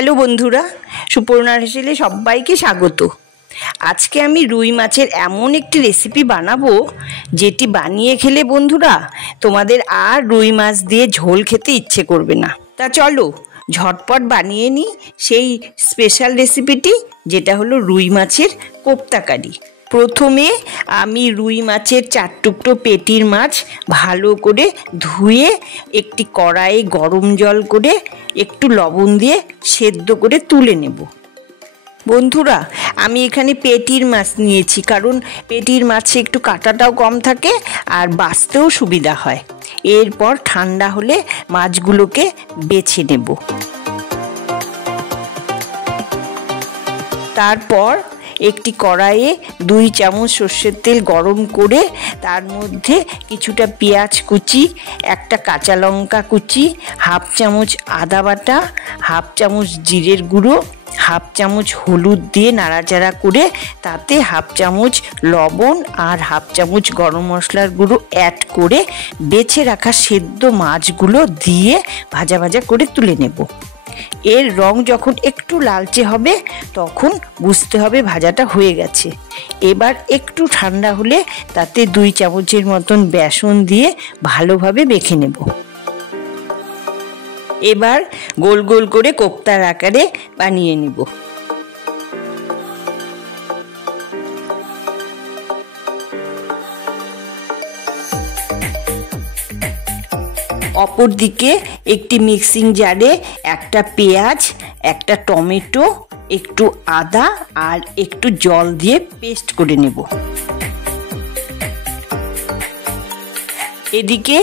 Hello বন্ধুরা, সুপর্ণার হেসেলে সবাইকে স্বাগত। আজকে আমি রুই মাছের এমন একটি রেসিপি বানাবো যেটি বানিয়ে খেলে বন্ধুরা তোমাদের আর রুই মাছ দিয়ে ঝোল খেতে ইচ্ছে করবে না। তা চলো ঝটপট বানিয়ে নিই সেই স্পেশাল রেসিপিটি, যেটা হলো রুই মাছের কোপ্তা কারি। প্রথমে আমি রুই মাছের 4 টুকরো পেটির মাছ ভালো করে ধুয়ে একটি কড়াইয়ে গরম জল করে একটু লবণ দিয়ে সেদ্ধ করে তুলে নেব। বন্ধুরা, আমি এখানে পেটির মাছ নিয়েছি, কারণ পেটির মাছে একটু কাঁটাটাও কম থাকে আর বাছতেও সুবিধা হয়। এরপর ঠান্ডা হলে মাছগুলোকে বেছে নেব। তারপর একটি কড়াইয়ে 2 চামচ সর্ষের তেল গরম করে তার মধ্যে কিছুটা পেঁয়াজ কুচি, একটা কাঁচা লঙ্কা কুচি, 1/2 চামচ আদা বাটা, 1/2 চামচ জিরের গুঁড়ো, 1/2 চামচ হলুদ দিয়ে নাড়াচাড়া করে তাতে 1/2 চামচ লবণ আর 1/2 চামচ গরম মশলার গুঁড়ো অ্যাড করে বেছে রাখা সেদ্ধ মাছগুলো দিয়ে ভাজা ভাজা করে তুলে নেব। এর রং যখন একটু লালচে হবে তখন বুঝতে হবে ভাজাটা হয়ে গেছে। এবার একটু ঠান্ডা হলে তাতে 2 চামচের মতন বেসন দিয়ে ভালোভাবে মেখে নেব। এবার গোল গোল করে কোপ্তার আকারে বানিয়ে নেব। অপরদিকে একটি মিক্সিং জারে একটা পেঁয়াজ, একটা টমেটো, একটু আদা আর একটু জল দিয়ে পেস্ট করে নেব। এদিকে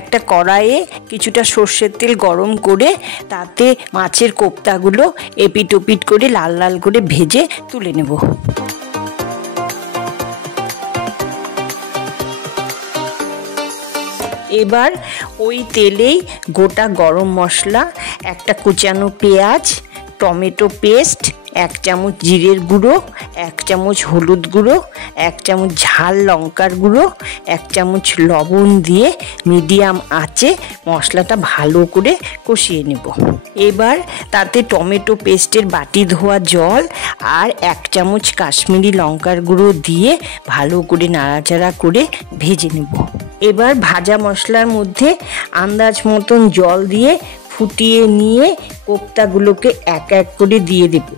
একটা কড়াইয়ে কিছুটা সর্ষের তেল গরম করে তাতে মাছের কোপ্তাগুলো এপিট ওপিট করে লাল লাল করে ভেজে তুলে নেব। এবার ওই তেলেই গোটা গরম মশলা, একটা কুচানো পেঁয়াজ, টমেটো পেস্ট, 1 চামচ জিরের গুঁড়ো, 1 চামচ হলুদ গুঁড়ো, 1 চামচ ঝাল লঙ্কার গুঁড়ো, 1 চামচ লবণ দিয়ে মিডিয়াম আঁচে মশলাটা ভালো করে কষিয়ে নেব। এবার তাতে টমেটো পেস্টের বাটি ধোয়া জল আর 1 চামচ কাশ্মীরি লঙ্কার গুঁড়ো দিয়ে ভালো করে নাড়াচাড়া করে ভেজে নেব। এবার ভাজা মশলার মধ্যে আন্দাজ মতন জল দিয়ে ফুটিয়ে নিয়ে কোপ্তাগুলোকে এক এক করে দিয়ে দেব।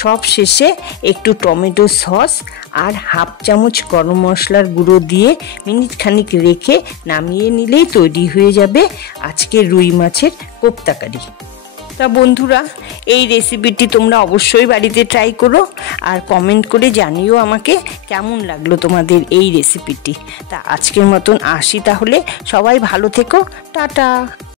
সব শেষে একটু টমেটো সস আর 1/2 চামচ গরম মশলার গুঁড়ো দিয়ে মিনিট খানিক রেখে নামিয়ে নিলেই তৈরি হয়ে যাবে আজকে রুই মাছের কোপ্তা কারি। তা বন্ধুরা, এই রেসিপিটি তোমরা অবশ্যই বাড়িতে ট্রাই করো আর কমেন্ট করে জানিও আমাকে কেমন লাগলো তোমাদের এই রেসিপিটি। তা আজকের মতন আসি তাহলে, সবাই ভালো থেকো, টাটা।